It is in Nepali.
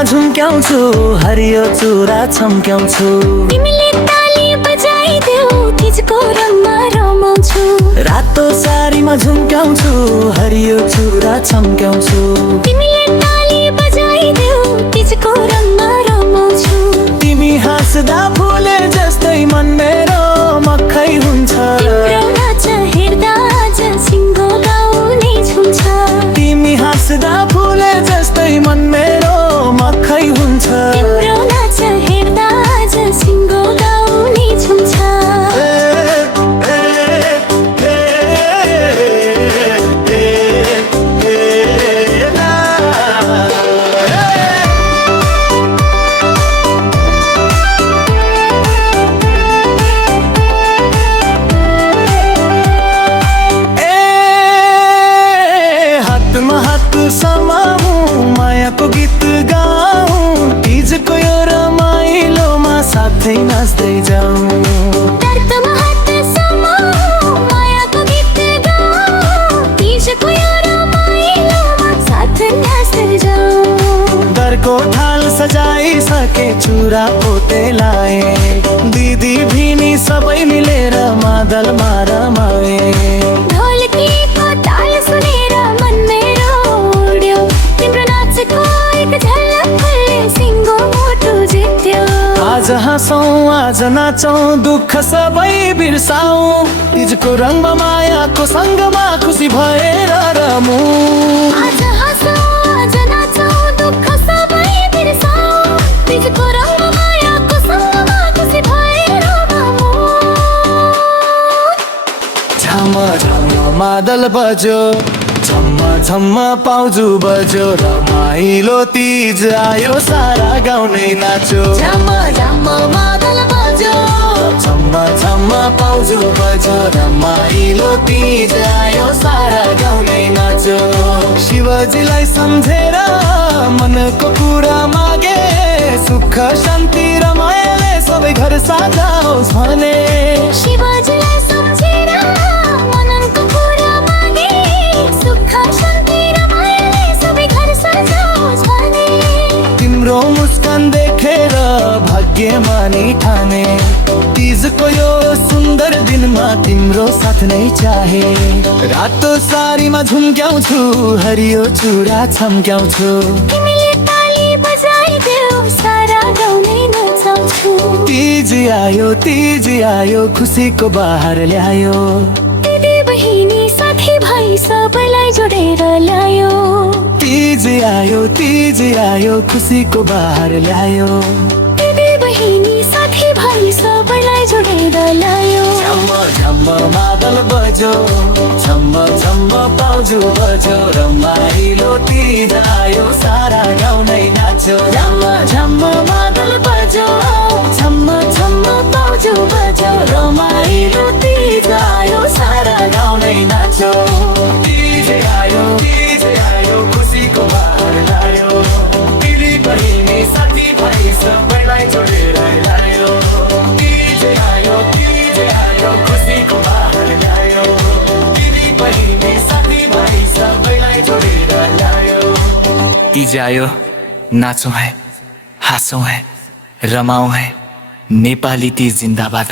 सारीमा झुम्क्याउँछु, हरियो चुरा छम्क्याउँछु। तिमीले ताली बजाइदेऊ, तिजको रङमा रमाउँछु। रातो सारीमा झुम्क्याउँछु, हरियो चुरा छम्क्याउँछु। तिमीले ताली बजाइदेऊ, तिजको रङमा रमाउँछु। तिमी हाँस्दा फुले जस्तै मन मेरो मक्खै हुन्छ। तिम्रो नाच हेर्दा आज सिङ्गो गाउने झुम्छ। तिमी हाँस्दा फुले जस्तै मन मेरो मक्खै हुन्छ। तिम्रो नाच हेर्दा आज सिङ्गो गाउने झुम्छ। हात समाऊँ, मायाको गीत गाऊँ, तिजको यो रमाइलोमा साथै नाच्दै जाऊँ। दर्दमा हात समाऊँ, मायाको गीत गाऊँ, तिजको यो रमाइलोमा साथै नाच्दै जाऊँ। घरको थाल सजाइसके, चुरा पोते लाए, दिदी भिनी सबै मिलेर मादलमा रमाए। ढोलकीको ताल सुनेर मन मेरो उड्यो, तिम्रो नाचको एक झलकले सिङ्गो मुटु जित्यो। आज हाँसौँ, आज नाचौँ, दुःख सबै बिर्साऊँ, तिजको रङमा मायाको सँगमा खुसी भएर रमौँ। आज हाँसौँ, आज नाचौँ, दुःख सबै बिर्साऊँ, तिजको रङमा मायाको सँगमा खुसी भएर रमौँ। झम झम मादल बज्यो, झम्म झम्म पाउजु बज्यो, रमाइलो तिज आयो, सारा गाउँ नै नाच्यो। झम झम मादल बज्यो, झम्म झम्म पाउजु बज्यो, रमाइलो तिज आयो, सारा गाउँ नै नाच्यो। शिवजीलाई सम्झेर मनको कुरा मागे, सुख शान्ति रमाइले सबै घर साजाओस् भने। शिवजीलाई सम्झेर मनको कुरा मागे, सुख शान्ति रमाइले सबै घर सजाओस् भने। तिम्रो मुस्कान देखेर भाग्यमानी ठाने, तिजको यो सुन्दर दिनमा तिम्रो साथ नै चाहे। रातो सारीमा झुम्क्याउँछु, हरियो चुरा छम्क्याउँछु। तिमीले ताली बजाइदेऊ, सारा गाउँ नै नचाउँछु। तिज आयो, खुसीको बहार ल्यायो। दिदी बहिनी साथी भाइ सबैलाई जोडेर ल्यायो। तिज आयो, खुसीको बहार ल्यायो। दिदी बहिनी साथी भाइ सबैलाई जोडेर ल्यायो। झम्म झम्म मादल बज्यो, झम्म झम्म पाउजु बज्यो, रमाइलो तिज आयो, सारा गाउँ नै नाच्यो। झम्म झम्म मादल बज्यो, झम्म झम्म पाउजु बज्यो, रमाइलो तिज आयो, सारा गाउँ नै नाच्यो। तिज आयो, खुसीको बहार ल्यायो। दिदी बहिनी साथी भाइ सबैलाई जोडेर ल्यायो। तिज आयो, खुसीको बहार ल्यायो। दिदी बहिनी साथी भाइ सबैलाई जोडेर ल्यायो। तिज आयो, नाचौँ है, हाँसौँ है, रमाऊँ है, नेपाली तिज जिन्दाबाद।